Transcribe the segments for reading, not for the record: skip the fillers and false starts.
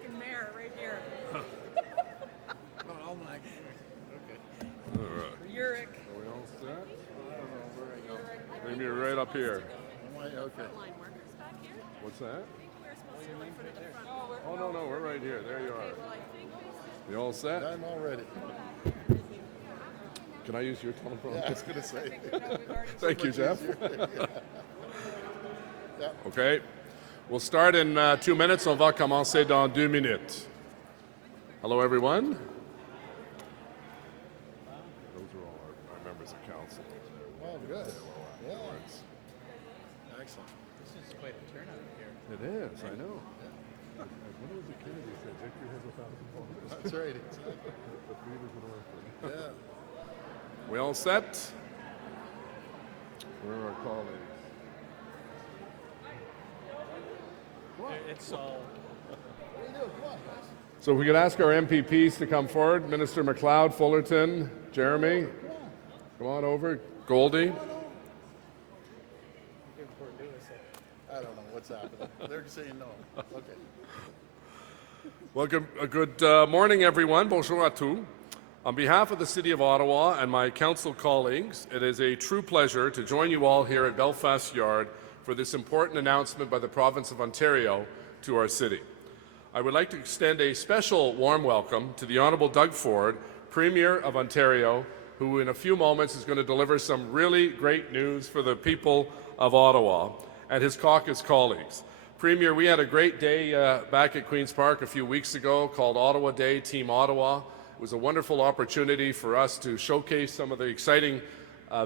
acting mayor right here. Oh my God. Okay. All right. Yurek. Are we all set? I don't know where I go. Maybe you're right up here. Okay. Line workers back here. What's that? I think we're supposed to go in front of the front. Oh, no, we're right here. There you Okay, are. well, I think we You all set? I'm all ready. Can I use your telephone? Yeah, I was going to say. no, we've already Thank you, Jeff. Yeah. Okay. We'll start in 2 minutes. On va commencer dans 2 minutes. Hello, everyone. Those are all our members of council. Oh, good. Yeah. Excellent. This is quite a turnout here. It is, I know. When was the Kennedy said, victory has $1,000. That's right. Exactly. The freedom is an orphan. Yeah. We all set? Where are our colleagues? It's all. What are you doing? Come on, guys. So if we could ask our MPPs to come forward, Minister MacLeod, Fullerton, Jeremy, come on over, Goldie. I don't know what's happening. They're saying no. Okay. Well, good morning, everyone. Bonjour à tous. On behalf of the City of Ottawa and my council colleagues, it is a true pleasure to join you all here at Belfast Yard for this important announcement by the Province of Ontario to our city. I would like to extend a special warm welcome to the Honourable Doug Ford, Premier of Ontario, who in a few moments is going to deliver some really great news for the people of Ottawa, and his caucus colleagues. Premier, we had a great day back at Queen's Park a few weeks ago called Ottawa Day, Team Ottawa. It was a wonderful opportunity for us to showcase some of the exciting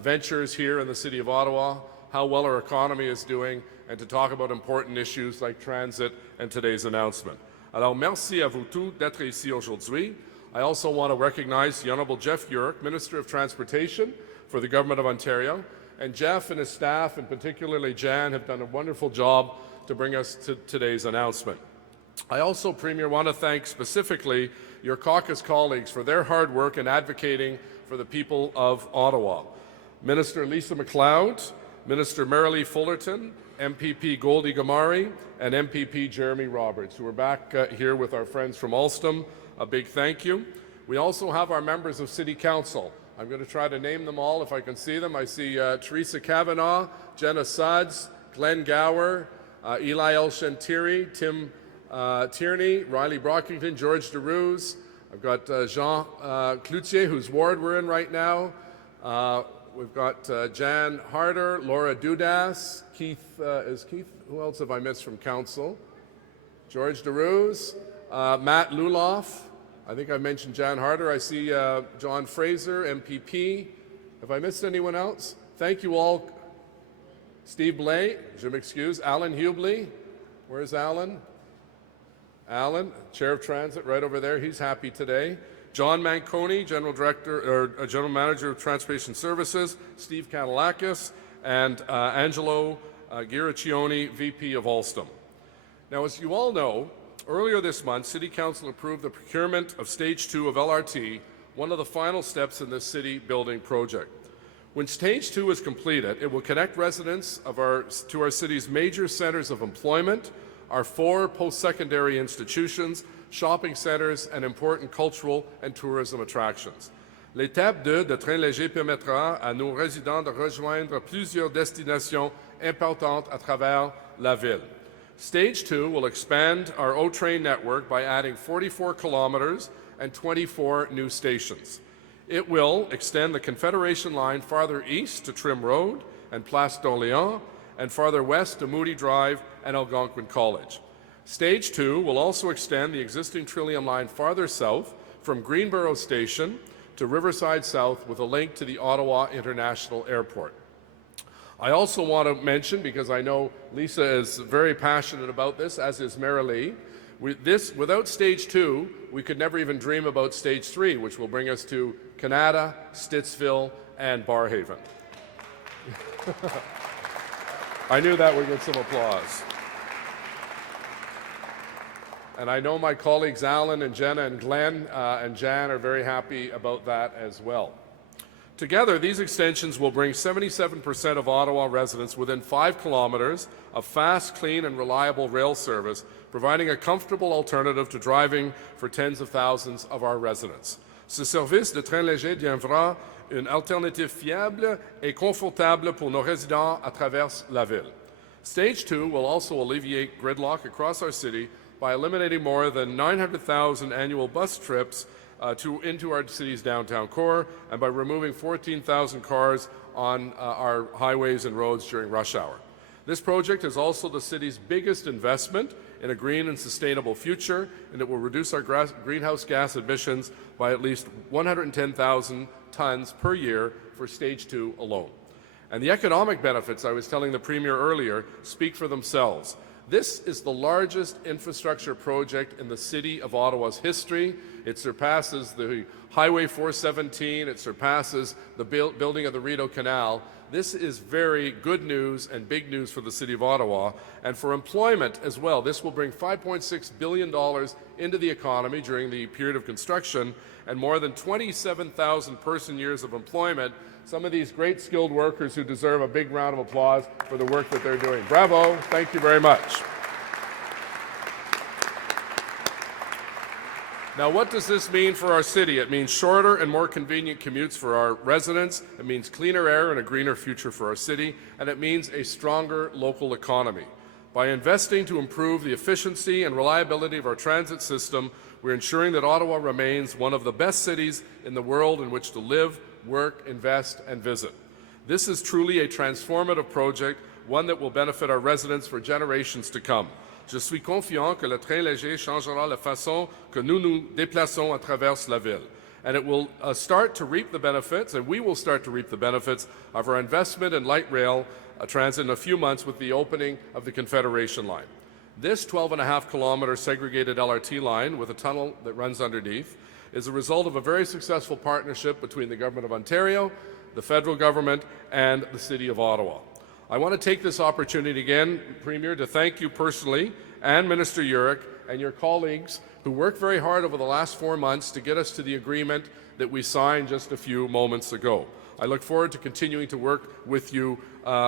ventures here in the City of Ottawa, how well our economy is doing, and to talk about important issues like transit and today's announcement. Alors, merci à vous tous d'être ici aujourd'hui. I also want to recognize the Honourable Jeff Yurek, Minister of Transportation for the Government of Ontario. And Jeff and his staff, and particularly Jan, have done a wonderful job to bring us to today's announcement. I also, Premier, want to thank specifically your caucus colleagues for their hard work in advocating for the people of Ottawa. Minister Lisa MacLeod, Minister Marilee Fullerton, MPP Goldie Gamari, and MPP Jeremy Roberts, who are back here with our friends from Alstom. A big thank you. We also have our members of City Council. I'm going to try to name them all if I can see them. I see Teresa Kavanagh, Jenna Suds, Glenn Gower, Eli El-Shantiri, Tim Tierney, Riley Brockington, George DeRuse. I've got Jean Cloutier, whose ward we're in right now. We've got Jan Harder, Laura Dudas, Keith, who else have I missed from council? George DeRuse, Matt Luloff. I think I mentioned Jan Harder. I see John Fraser, MPP. Have I missed anyone else? Thank you all. Steve Blais, je m'excuse. Alan Hubley. Where's Alan? Alan, Chair of Transit, right over there. He's happy today. John Manconi, General Manager of Transportation Services. Steve Katalakis, and Angelo Giraccioni, VP of Alstom. Now, as you all know, earlier this month, City Council approved the procurement of Stage 2 of LRT, one of the final steps in this city building project. When Stage 2 is completed, it will connect residents to our city's major centres of employment, our 4 post-secondary institutions, shopping centres, and important cultural and tourism attractions. L'étape 2 de train léger permettra à nos résidents de rejoindre plusieurs destinations importantes à travers la ville. Stage 2 will expand our O-Train network by adding 44 kilometres and 24 new stations. It will extend the Confederation line farther east to Trim Road and Place d'Orléans, and farther west to Moody Drive and Algonquin College. Stage 2 will also extend the existing Trillium line farther south from Greenboro Station to Riverside South with a link to the Ottawa International Airport. I also want to mention, because I know Lisa is very passionate about this, as is Marilee, without Stage 2, we could never even dream about Stage 3, which will bring us to Canada, Stittsville, and Barrhaven. I knew that would get some applause. And I know my colleagues Alan and Jenna and Glenn and Jan are very happy about that as well. Together, these extensions will bring 77% of Ottawa residents within 5 kilometers of fast, clean, and reliable rail service, providing a comfortable alternative to driving for tens of thousands of our residents. Ce service de train léger deviendra une alternative fiable et confortable pour nos résidents à travers la ville. Stage 2 will also alleviate gridlock across our city by eliminating more than 900,000 annual bus trips into our city's downtown core, and by removing 14,000 cars on our highways and roads during rush hour. This project is also the city's biggest investment in a green and sustainable future, and it will reduce our greenhouse gas emissions by at least 110,000 tons per year for Stage 2 alone. And the economic benefits I was telling the Premier earlier speak for themselves. This is the largest infrastructure project in the City of Ottawa's history. It surpasses the Highway 417, it surpasses the building of the Rideau Canal. This is very good news and big news for the City of Ottawa, and for employment as well. This will bring $5.6 billion into the economy during the period of construction, and more than 27,000 person-years of employment. Some of these great skilled workers who deserve a big round of applause for the work that they're doing. Bravo, thank you very much. Now, what does this mean for our city? It means shorter and more convenient commutes for our residents. It means cleaner air and a greener future for our city. And it means a stronger local economy. By investing to improve the efficiency and reliability of our transit system, we're ensuring that Ottawa remains one of the best cities in the world in which to live, work, invest, and visit. This is truly a transformative project, one that will benefit our residents for generations to come. Je suis confiant que le train léger changera la façon que nous nous déplaçons à travers la ville. And it will start to reap the benefits, and we will start to reap the benefits of our investment in light rail transit in a few months with the opening of the Confederation line. This 12.5-kilometer segregated LRT line with a tunnel that runs underneath is a result of a very successful partnership between the Government of Ontario, the federal government, and the City of Ottawa. I want to take this opportunity again, Premier, to thank you personally and Minister Yurek and your colleagues who worked very hard over the last 4 months to get us to the agreement that we signed just a few moments ago. I look forward to continuing to work with you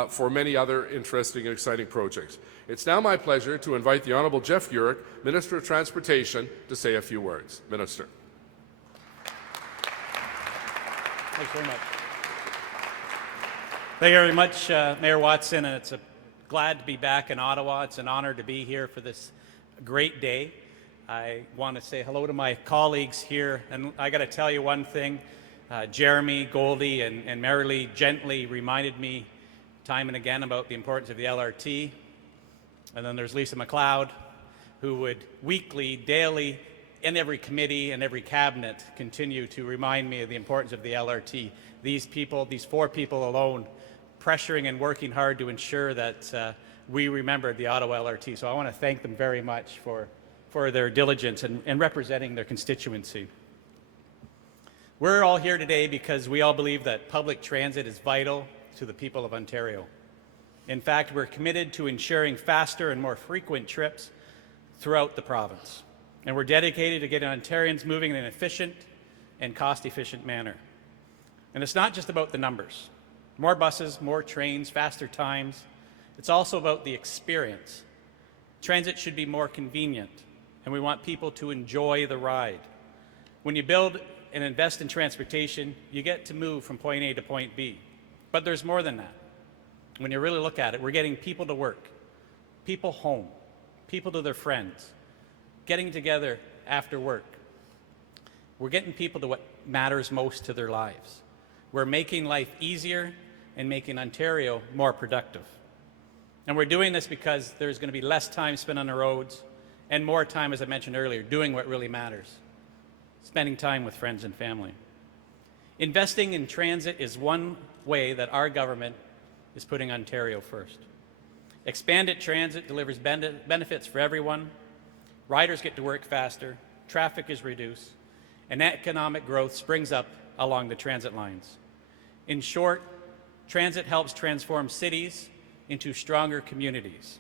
for many other interesting and exciting projects. It's now my pleasure to invite the Honourable Jeff Yurek, Minister of Transportation, to say a few words. Minister. Thanks very much. Thank you very much, Mayor Watson, and it's glad to be back in Ottawa. It's an honor to be here for this great day. I want to say hello to my colleagues here, and I got to tell you one thing. Jeremy, Goldie, and Marilee gently reminded me time and again about the importance of the LRT. And then there's Lisa MacLeod, who would weekly, daily, in every committee and every cabinet, continue to remind me of the importance of the LRT. These people, these 4 people alone, pressuring and working hard to ensure that we remember the Ottawa LRT. So I want to thank them very much for their diligence and representing their constituency. We're all here today because we all believe that public transit is vital to the people of Ontario. In fact, we're committed to ensuring faster and more frequent trips throughout the province. And we're dedicated to getting Ontarians moving in an efficient and cost-efficient manner. And it's not just about the numbers. More buses, more trains, faster times. It's also about the experience. Transit should be more convenient, and we want people to enjoy the ride. When you build and invest in transportation, you get to move from point A to point B. But there's more than that. When you really look at it, we're getting people to work, people home, people to their friends, getting together after work. We're getting people to what matters most to their lives. We're making life easier and making Ontario more productive. And we're doing this because there's going to be less time spent on the roads and more time, as I mentioned earlier, doing what really matters, spending time with friends and family. Investing in transit is one way that our government is putting Ontario first. Expanded transit delivers benefits for everyone. Riders get to work faster, traffic is reduced, and economic growth springs up along the transit lines. In short, transit helps transform cities into stronger communities.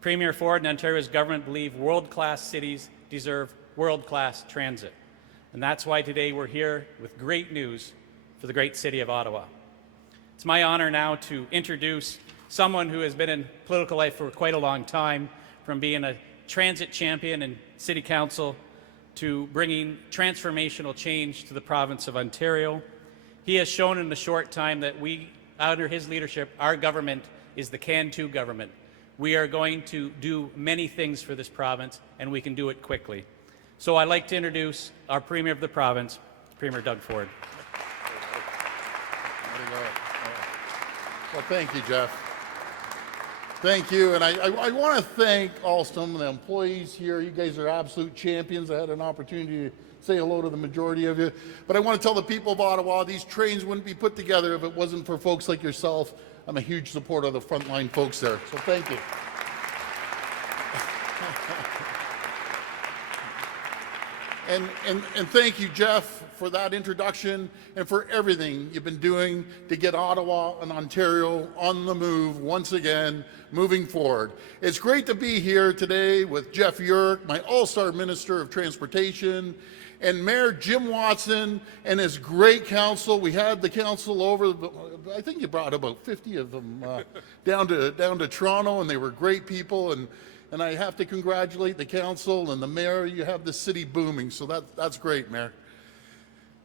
Premier Ford and Ontario's government believe world-class cities deserve world-class transit. And that's why today we're here with great news for the great city of Ottawa. It's my honor now to introduce someone who has been in political life for quite a long time, from being a transit champion in City Council to bringing transformational change to the province of Ontario. He has shown in a short time that under his leadership, our government is the can-do government. We are going to do many things for this province, and we can do it quickly. So I'd like to introduce our Premier of the province, Premier Doug Ford. Well, thank you, Jeff. Thank you, and I want to thank Alstom, the employees here. You guys are absolute champions. I had an opportunity to say hello to the majority of you. But I want to tell the people of Ottawa, these trains wouldn't be put together if it wasn't for folks like yourself. I'm a huge supporter of the frontline folks there, so thank you. And thank you, Jeff, for that introduction and for everything you've been doing to get Ottawa and Ontario on the move once again, moving forward. It's great to be here today with Jeff Yurek, my all-star Minister of Transportation, and Mayor Jim Watson and his great council. We had the council over, I think you brought about 50 of them down to Toronto, and they were great people. And I have to congratulate the council and the mayor. You have the city booming, so that's great, Mayor.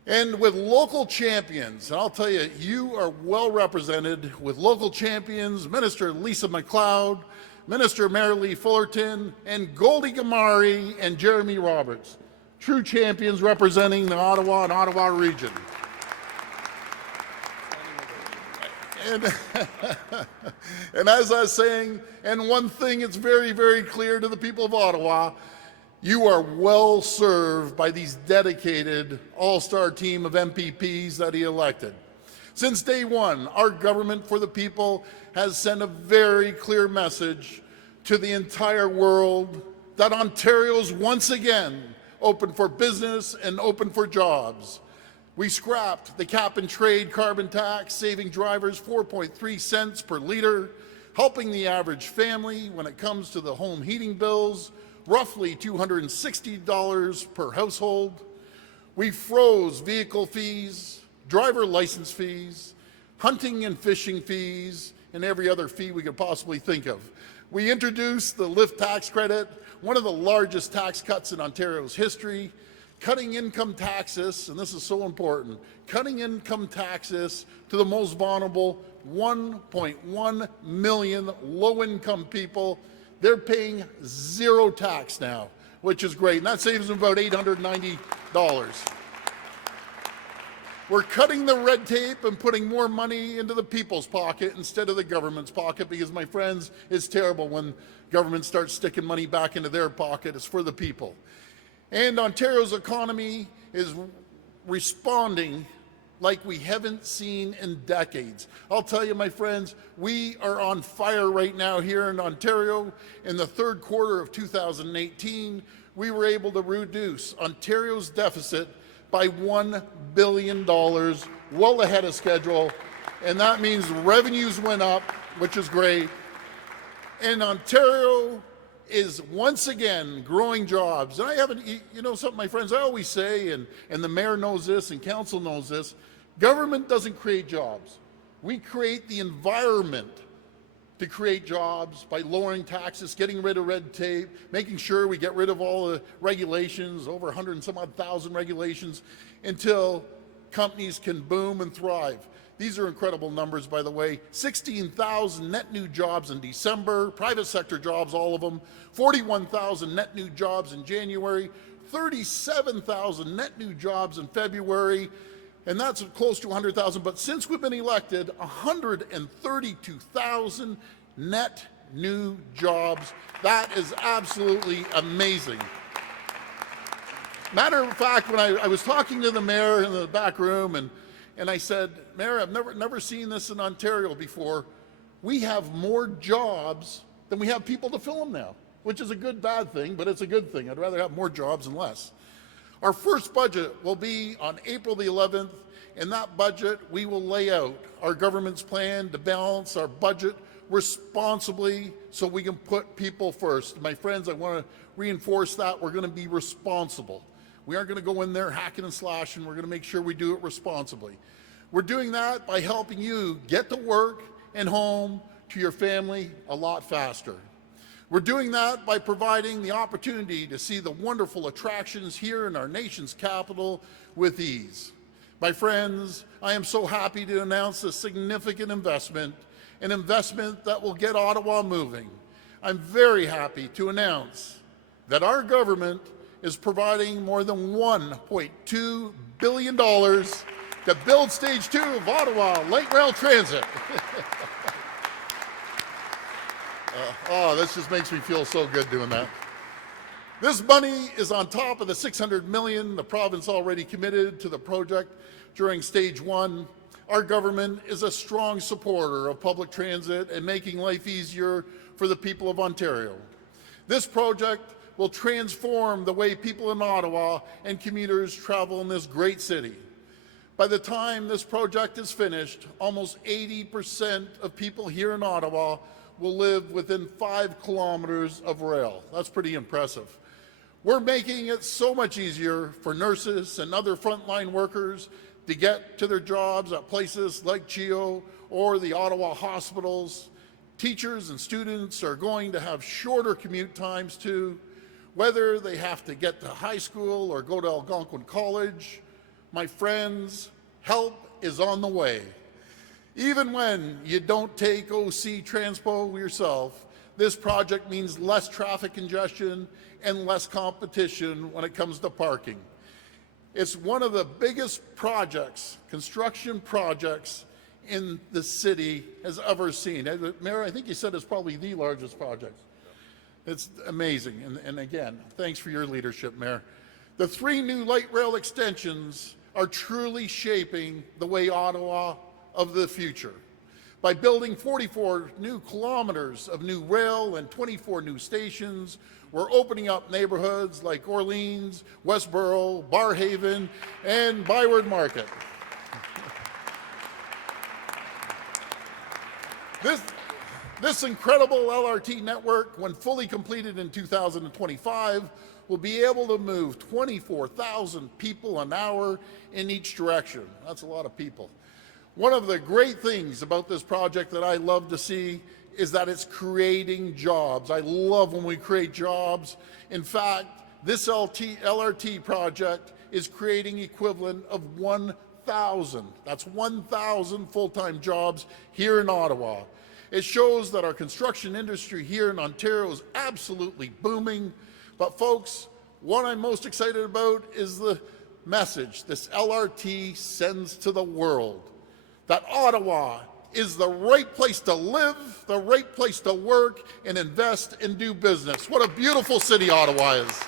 And with local champions, and I'll tell you, you are well represented with local champions, Minister Lisa MacLeod, Minister Marilee Fullerton, and Goldie Gamari and Jeremy Roberts. True champions representing the Ottawa and Ottawa region. And as I was saying, and one thing it's very, very clear to the people of Ottawa, you are well served by these dedicated all-star team of MPPs that he elected. Since day one, our government for the people has sent a very clear message to the entire world that Ontario's once again open for business and open for jobs. We scrapped the cap-and-trade carbon tax, saving drivers 4.3 cents per litre, helping the average family when it comes to the home heating bills, roughly $260 per household. We froze vehicle fees, driver license fees, hunting and fishing fees, and every other fee we could possibly think of. We introduced the lift tax credit, one of the largest tax cuts in Ontario's history, cutting income taxes, and this is so important, cutting income taxes to the most vulnerable 1.1 million low-income people. They're paying zero tax now, which is great, and that saves them about $890. We're cutting the red tape and putting more money into the people's pocket instead of the government's pocket, because, my friends, it's terrible when government starts sticking money back into their pocket. It's for the people. And Ontario's economy is responding like we haven't seen in decades. I'll tell you, my friends, we are on fire right now here in Ontario. In the third quarter of 2018, we were able to reduce Ontario's deficit by $1 billion, well ahead of schedule. And that means revenues went up, which is great. And Ontario is once again growing jobs. And I haven't, you know something, my friends, I always say, and the mayor knows this and council knows this, government doesn't create jobs. We create the environment to create jobs by lowering taxes, getting rid of red tape, making sure we get rid of all the regulations, over 100 and some odd thousand regulations, until companies can boom and thrive. These are incredible numbers, by the way. 16,000 net new jobs in December, private sector jobs, all of them. 41,000 net new jobs in January, 37,000 net new jobs in February, and that's close to 100,000. But since we've been elected, 132,000 net new jobs. That is absolutely amazing. Matter of fact, when I was talking to the mayor in the back room, and I said, Mayor, I've never seen this in Ontario before. We have more jobs than we have people to fill them now, which is a good, bad thing, but it's a good thing. I'd rather have more jobs than less. Our first budget will be on April the 11th. In that budget, we will lay out our government's plan to balance our budget responsibly so we can put people first. My friends, I want to reinforce that. We're going to be responsible. We aren't going to go in there hacking and slashing. We're going to make sure we do it responsibly. We're doing that by helping you get to work and home to your family a lot faster. We're doing that by providing the opportunity to see the wonderful attractions here in our nation's capital with ease. My friends, I am so happy to announce a significant investment, an investment that will get Ottawa moving. I'm very happy to announce that our government is providing more than $1.2 billion to build Stage 2 of Ottawa Light Rail Transit. This just makes me feel so good doing that. This money is on top of the $600 million the province already committed to the project during Stage 1. Our government is a strong supporter of public transit and making life easier for the people of Ontario. This project will transform the way people in Ottawa and commuters travel in this great city. By the time this project is finished, almost 80% of people here in Ottawa will live within 5 kilometers of rail. That's pretty impressive. We're making it so much easier for nurses and other frontline workers to get to their jobs at places like CHEO or the Ottawa hospitals. Teachers and students are going to have shorter commute times too, whether they have to get to high school or go to Algonquin College. My friends, help is on the way. Even when you don't take OC Transpo yourself, this project means less traffic congestion and less competition when it comes to parking. It's one of the biggest projects, construction projects, in the city has ever seen. Mayor, I think you said it's probably the largest project. It's amazing. And again, thanks for your leadership, Mayor. The 3 new light rail extensions are truly shaping the way Ottawa of the future. By building 44 new kilometers of new rail and 24 new stations, we're opening up neighborhoods like Orleans, Westboro, Barhaven, and Byward Market. This incredible LRT network, when fully completed in 2025, will be able to move 24,000 people an hour in each direction. That's a lot of people. One of the great things about this project that I love to see is that it's creating jobs. I love when we create jobs. In fact, this LRT project is creating equivalent of 1,000. That's 1,000 full-time jobs here in Ottawa. It shows that our construction industry here in Ontario is absolutely booming. But folks, what I'm most excited about is the message this LRT sends to the world, that Ottawa is the right place to live, the right place to work and invest and do business. What a beautiful city Ottawa is.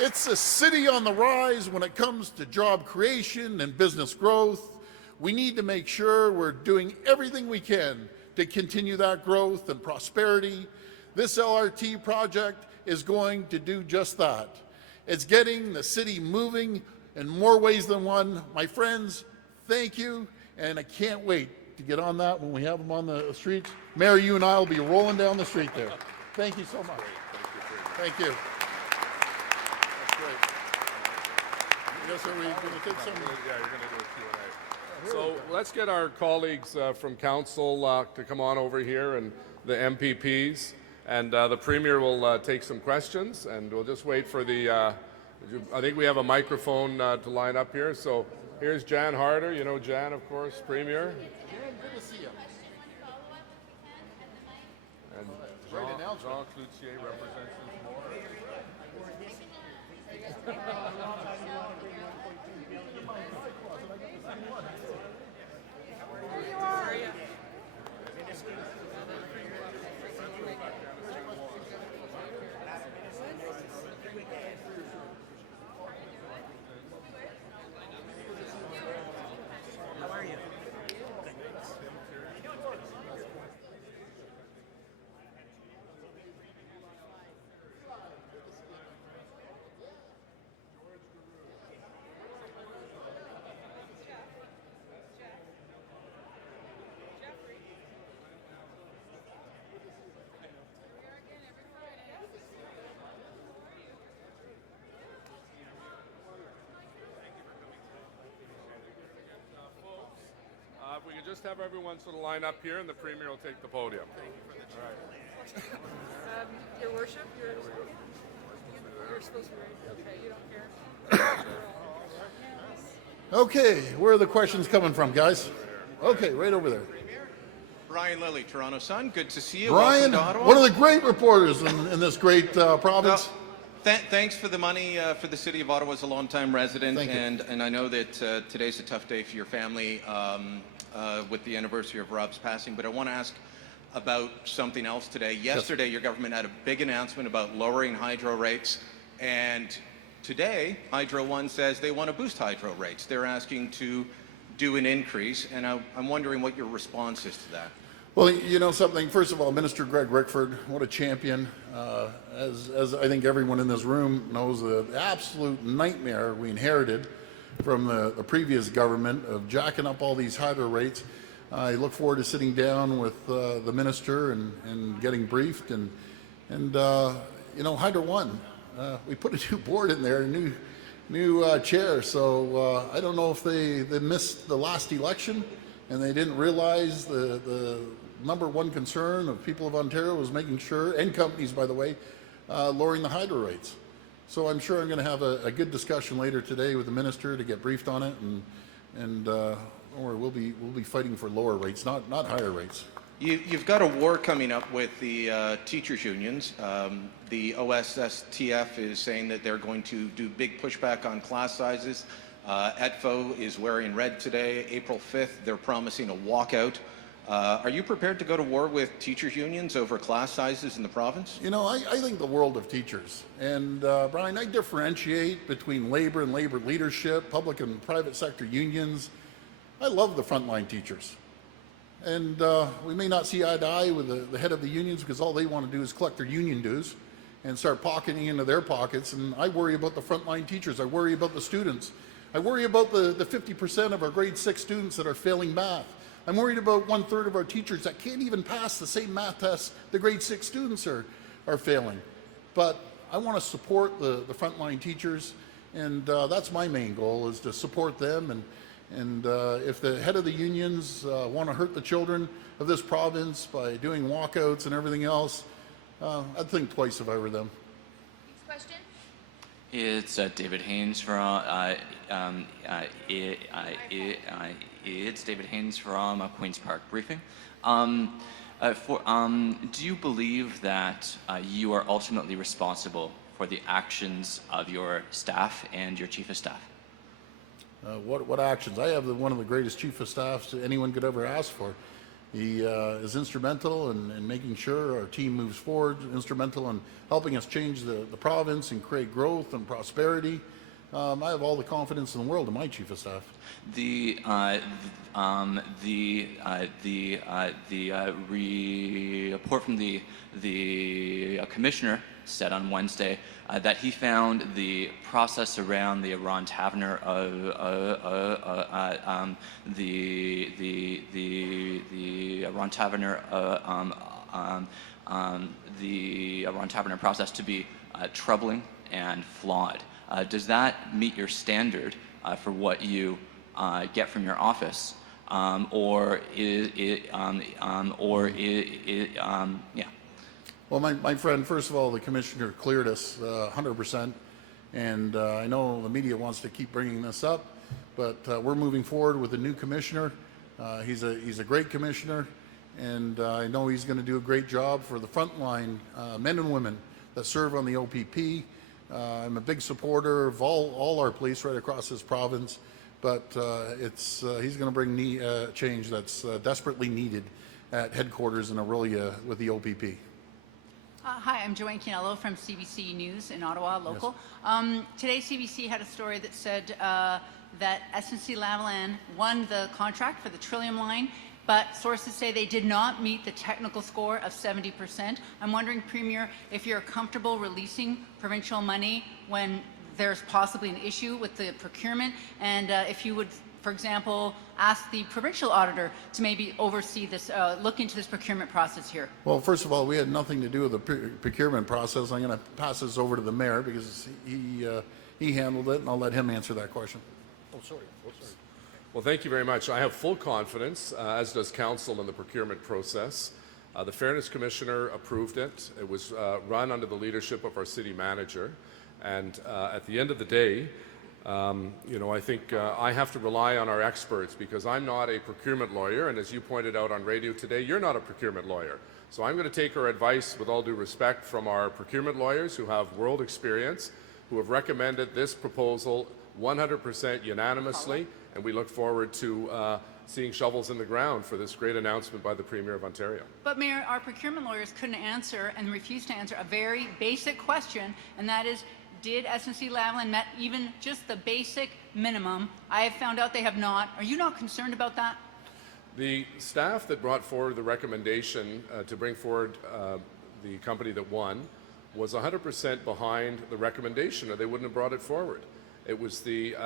It's a city on the rise when it comes to job creation and business growth. We need to make sure we're doing everything we can to continue that growth and prosperity. This LRT project is going to do just that. It's getting the city moving in more ways than one. My friends, thank you, and I can't wait to get on that when we have them on the streets. Mayor, you and I will be rolling down the street there. Thank you so much. Thank you. That's great. Yes, are we going to take some? Yeah, you're going to do a Q&A. So let's get our colleagues from council to come on over here, and the MPPs, and the Premier will take some questions, and we'll just wait for the, I think we have a microphone to line up here. So here's Jan Harder, you know Jan, of course, Premier. Jan, good to see you. And Great announcement. Jean Cloutier represents us more. just have everyone sort of line up here, and the Premier will take the podium. Your Worship, you're supposed to be right. Okay, you don't care. Okay, where are the questions coming from, guys? Okay, right over there. Brian Lilly, Toronto Sun. Good to see you. Brian, Welcome to Ottawa. one of the great reporters in this great province. Thanks for the money for the City of Ottawa as a longtime resident, Thank you. and I know that today's a tough day for your family with the anniversary of Rob's passing, but I want to ask about something else today. Yesterday, your government had a big announcement about lowering hydro rates, and today, Hydro One says they want to boost hydro rates. They're asking to do an increase, and I'm wondering what your response is to that. Well, you know something, first of all, Minister Greg Rickford, what a champion. As I think everyone in this room knows, the absolute nightmare we inherited from the previous government of jacking up all these hydro rates. I look forward to sitting down with the minister and getting briefed. And you know, Hydro One, we put a new board in there, a new chair. So I don't know if they missed the last election and they didn't realize the number one concern of people of Ontario was making sure, and companies by the way, lowering the hydro rates. So I'm sure I'm going to have a good discussion later today with the minister to get briefed on it, and or we'll be fighting for lower rates, not higher rates. You've got a war coming up with the teachers unions. The OSSTF is saying that they're going to do big pushback on class sizes. ETFO is wearing red today. April 5th, they're promising a walkout. Are you prepared to go to war with teachers unions over class sizes in the province? You know, I think the world of teachers. And Brian, I differentiate between labor and labor leadership, public and private sector unions. I love the frontline teachers. And we may not see eye to eye with the head of the unions because all they want to do is collect their union dues and start pocketing into their pockets. And I worry about the frontline teachers. I worry about the students. I worry about the 50% of our grade 6 students that are failing math. I'm worried about 1/3 of our teachers that can't even pass the same math tests the grade 6 students are failing. But I want to support the frontline teachers, and that's my main goal, is to support them. And if the head of the unions want to hurt the children of this province by doing walkouts and everything else, I'd think twice if I were them. Next question. It's David Haynes from it's David Haynes from Queen's Park Briefing. Do you believe that you are ultimately responsible for the actions of your staff and your chief of staff? What actions? I have one of the greatest chief of staffs anyone could ever ask for. He is instrumental in making sure our team moves forward, instrumental in helping us change the province and create growth and prosperity. I have all the confidence in the world in my chief of staff. The report from the commissioner said on Wednesday that he found the process around the Iran Taverner the Iran Taverner process to be troubling and flawed. Does that meet your standard for what you get from your office, or is it? Yeah. Well, my friend, first of all, the commissioner cleared us 100%, and I know the media wants to keep bringing this up, but we're moving forward with a new commissioner. He's a great commissioner, and I know he's going to do a great job for the frontline men and women that serve on the OPP. I'm a big supporter of all our police right across this province, but he's going to bring change that's desperately needed at headquarters in Aurelia with the OPP. Hi, I'm Joanne Quinello from CBC News in Ottawa, local. Yes. Today, CBC had a story that said that SNC-Lavalin won the contract for the Trillium line, but sources say they did not meet the technical score of 70%. I'm wondering, Premier, if you're comfortable releasing provincial money when there's possibly an issue with the procurement, and if you would, for example, ask the provincial auditor to maybe oversee this, look into this procurement process here. Well, first of all, we had nothing to do with the procurement process. I'm going to pass this over to the mayor because he handled it, and I'll let him answer that question. Oh, sorry. Well, thank you very much. I have full confidence, as does Council, in the procurement process. The Fairness Commissioner approved it. It was run under the leadership of our City Manager. And at the end of the day, I think I have to rely on our experts because I'm not a procurement lawyer. And as you pointed out on radio today, you're not a procurement lawyer. So I'm going to take our advice with all due respect from our procurement lawyers who have world experience, who have recommended this proposal 100% unanimously. And we look forward to seeing shovels in the ground for this great announcement by the Premier of Ontario. But Mayor, our procurement lawyers couldn't answer and refused to answer a very basic question, and that is, did SNC-Lavalin met even just the basic minimum? I have found out they have not. Are you not concerned about that? The staff that brought forward the recommendation to bring forward the company that won was 100% behind the recommendation, or they wouldn't have brought it forward. It was the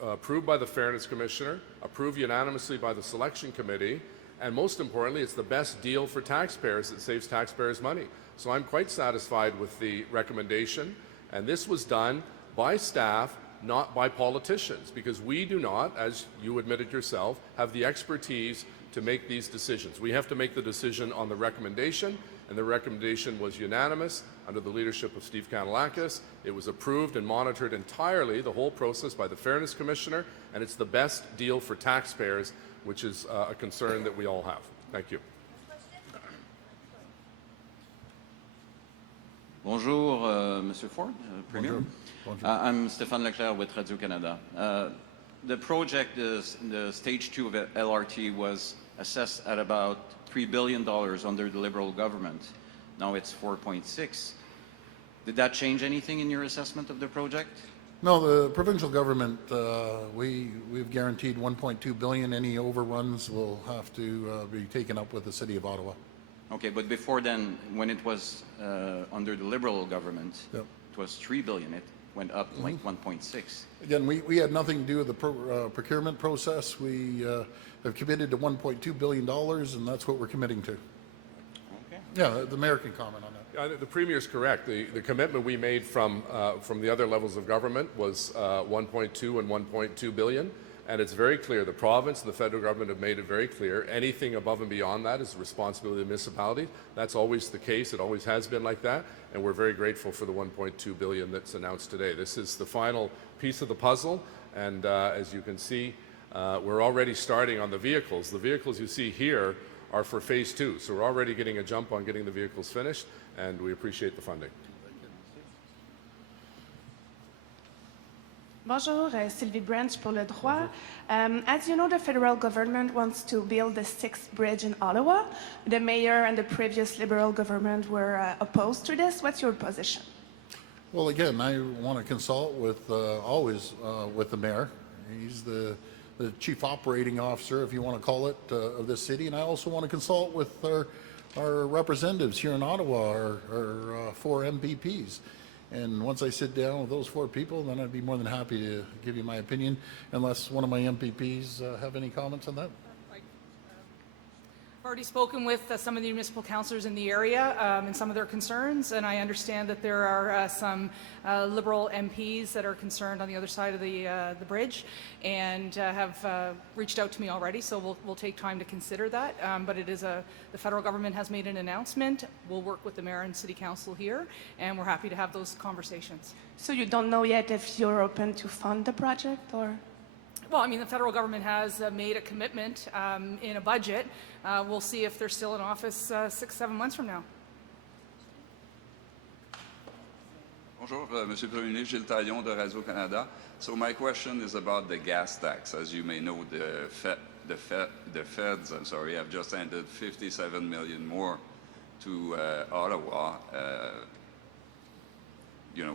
approved by the Fairness Commissioner, approved unanimously by the Selection Committee, and most importantly, it's the best deal for taxpayers. It saves taxpayers money. So I'm quite satisfied with the recommendation, and this was done by staff, not by politicians, because we do not, as you admitted yourself, have the expertise to make these decisions. We have to make the decision on the recommendation, and the recommendation was unanimous under the leadership of Steve Kanellakis. It was approved and monitored entirely, the whole process, by the Fairness Commissioner, and it's the best deal for taxpayers, which is a concern that we all have. Thank you. Bonjour, Monsieur Ford, Premier. Bonjour. Bonjour. I'm Stéphane Leclerc with Radio-Canada. The project, the Stage 2 of LRT, was assessed at about $3 billion under the Liberal government. Now it's 4.6. Did that change anything in your assessment of the project? No, the provincial government, we've guaranteed 1.2 billion. Any overruns will have to be taken up with the City of Ottawa. Okay, but before then, when it was under the Liberal government, Yep. it was 3 billion. It went up like 1.6. Again, we had nothing to do with the procurement process. We have committed to $1.2 billion, and that's what we're committing to. Okay. Yeah, the mayor can comment on that. The Premier is correct. The commitment we made from the other levels of government was 1.2 and 1.2 billion, and it's very clear. The province and the federal government have made it very clear. Anything above and beyond that is the responsibility of the municipality. That's always the case. It always has been like that, and we're very grateful for the 1.2 billion that's announced today. This is the final piece of the puzzle, and as you can see, we're already starting on the vehicles. The vehicles you see here are for phase 2, so we're already getting a jump on getting the vehicles finished, and we appreciate the funding. Bonjour, Sylvie Branch pour Le Droit. As you know, the federal government wants to build the 6th bridge in Ottawa. The mayor and the previous Liberal government were opposed to this. What's your position? Well, again, I want to consult with always with the mayor. He's the chief operating officer, if you want to call it, of this city, and I also want to consult with our representatives here in Ottawa, our 4 MPPs. And once I sit down with those 4 people, then I'd be more than happy to give you my opinion, unless one of my MPPs have any comments on that. I've already spoken with some of the municipal councillors in the area and some of their concerns, and I understand that there are some Liberal MPs that are concerned on the other side of the bridge and have reached out to me already, so we'll take time to consider that. But it is the federal government has made an announcement. We'll work with the mayor and city council here, and we're happy to have those conversations. So you don't know yet if you're open to fund the project, or? Well, I mean, the federal government has made a commitment in a budget. We'll see if they're still in office 6-7 months from now. Bonjour, Monsieur le Premier Ministre, Gilles Taillon de Radio-Canada. So my question is about the gas tax. As you may know, the feds, have just handed 57 million more to Ottawa,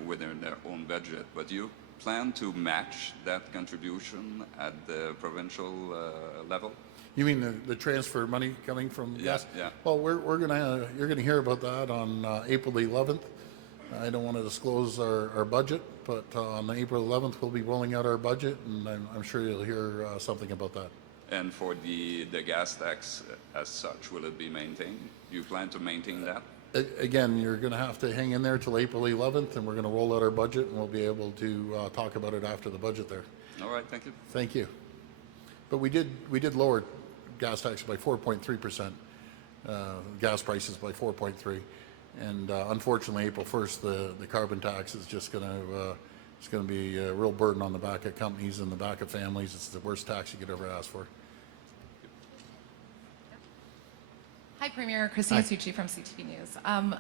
within their own budget. But you plan to match that contribution at the provincial level? You mean the transfer money coming from gas? Yeah. Well, you're gonna hear about that on April the 11th. I don't want to disclose our budget, but on April 11th we'll be rolling out our budget, and I'm sure you'll hear something about that. And for the gas tax as such, will it be maintained? Do you plan to maintain that? Again, you're going to have to hang in there till April 11th, and we're going to roll out our budget, and we'll be able to talk about it after the budget there. All right, thank you. Thank you. But we did lower gas tax by 4.3%, gas prices by 4.3%. And unfortunately, April 1st, the carbon tax is just going to it's going to be a real burden on the back of companies and the back of families. It's the worst tax you could ever ask for. Hi, Premier. Christine Succi from CTV News.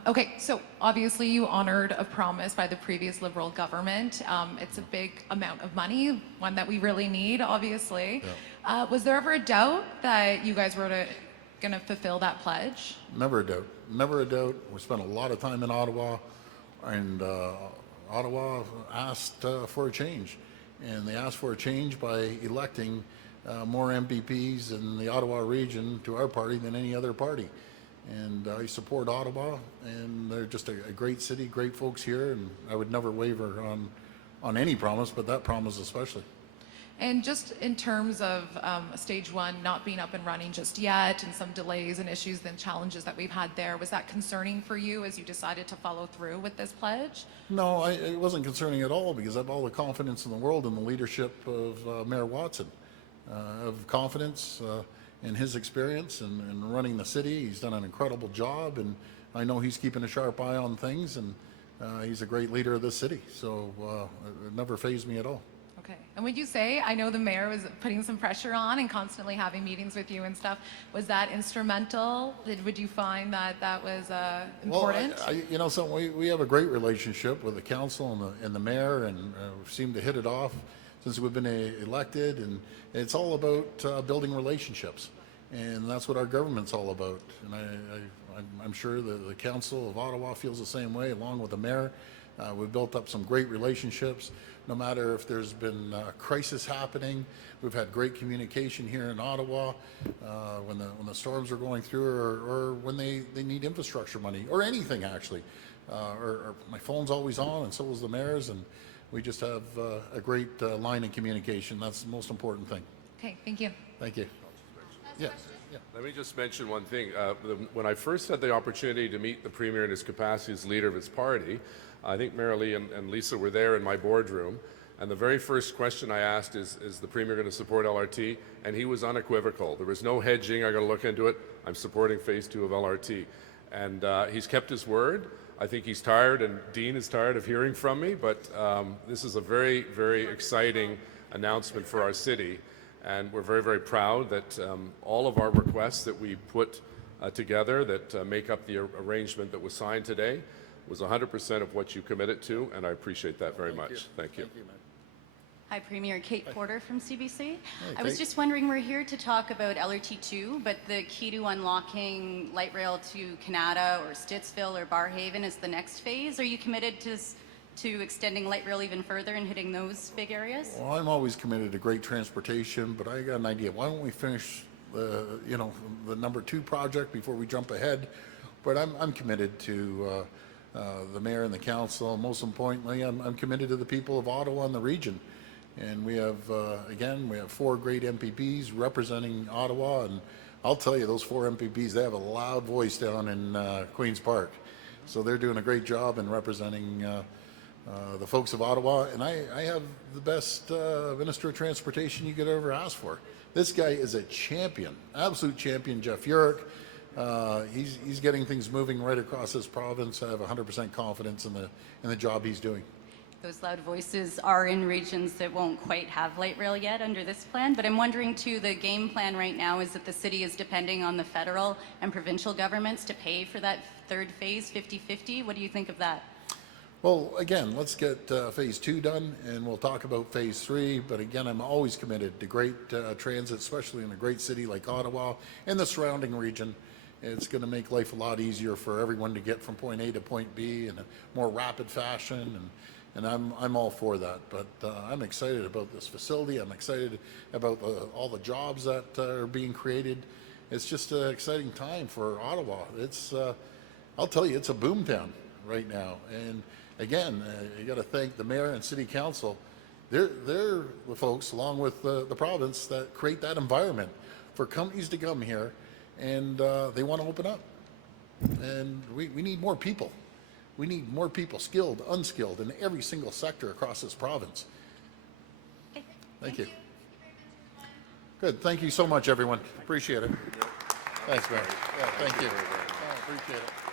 Okay, so obviously you honored a promise by the previous Liberal government. It's a big amount of money, one that we really need, obviously. Yeah. Was there ever a doubt that you guys were going to fulfill that pledge? Never a doubt. Never a doubt. We spent a lot of time in Ottawa, and Ottawa asked for a change. And they asked for a change by electing more MPPs in the Ottawa region to our party than any other party. And I support Ottawa, and they're just a great city, great folks here, and I would never waver on any promise, but that promise especially. And just in terms of stage one not being up and running just yet, and some delays and issues and challenges that we've had there, was that concerning for you as you decided to follow through with this pledge? No, it wasn't concerning at all, because I have all the confidence in the world in the leadership of Mayor Watson. I have confidence in his experience in running the city. He's done an incredible job, and I know he's keeping a sharp eye on things, and he's a great leader of this city. So it never fazed me at all. Okay. And would you say, I know the mayor was putting some pressure on and constantly having meetings with you and stuff. Was that instrumental? Would you find that that was important? Well, you know, we have a great relationship with the council and the mayor, and we seem to hit it off since we've been elected, and it's all about building relationships, and that's what our government's all about. And I'm sure the Council of Ottawa feels the same way, along with the mayor. We've built up some great relationships. No matter if there's been a crisis happening, we've had great communication here in Ottawa when the storms are going through, or when they need infrastructure money, or anything actually. Or my phone's always on, and so is the mayor's, and we just have a great line of communication. That's the most important thing. Okay, thank you. Thank you. Yeah. Let me just mention one thing. When I first had the opportunity to meet the Premier in his capacity as leader of his party, I think Marilee and Lisa were there in my boardroom, and the very first question I asked is the Premier going to support LRT? And he was unequivocal. There was no hedging. I got to look into it. I'm supporting Phase 2 of LRT. And he's kept his word. I think he's tired, and Dean is tired of hearing from me, but this is a very, very exciting announcement for our city, and we're very, very proud that all of our requests that we put together that make up the arrangement that was signed today was 100% of what you committed to, and I appreciate that very much. Thank you. Thank you, man. Hi, Premier. Kate Porter from CBC. I Kate. was just wondering, we're here to talk about LRT2, but the key to unlocking light rail to Canada or Stittsville or Barrhaven is the next phase. Are you committed to extending light rail even further and hitting those big areas? Well, I'm always committed to great transportation, but I got an idea. Why don't we finish the number 2 project before we jump ahead? But I'm committed to the mayor and the council. Most importantly, I'm committed to the people of Ottawa and the region. And we have, again, we have 4 great MPPs representing Ottawa, and I'll tell you, those 4 MPPs, they have a loud voice down in Queen's Park. So they're doing a great job in representing the folks of Ottawa, and I have the best Minister of Transportation you could ever ask for. This guy is a champion, absolute champion, Jeff Yurek. He's getting things moving right across this province. I have 100% confidence in the job he's doing. Those loud voices are in regions that won't quite have light rail yet under this plan, but I'm wondering too, the game plan right now is that the city is depending on the federal and provincial governments to pay for that 3rd phase, 50-50. What do you think of that? Well, again, let's get Phase 2 done, and we'll talk about Phase 3. But again, I'm always committed to great transit, especially in a great city like Ottawa and the surrounding region. It's going to make life a lot easier for everyone to get from point A to point B in a more rapid fashion, and I'm all for that. But I'm excited about this facility. I'm excited about all the jobs that are being created. It's just an exciting time for Ottawa. It's I'll tell you, it's a boomtown right now. And again, you got to thank the mayor and city council. They're the folks, along with the province, that create that environment for companies to come here, and they want to open up. And we need more people. We need more people, skilled, unskilled, in every single sector across this province. Okay. Thank you. Good. Good. Thank you so much, everyone. Appreciate it. Thanks, Mayor. Yeah, thank you. Appreciate it.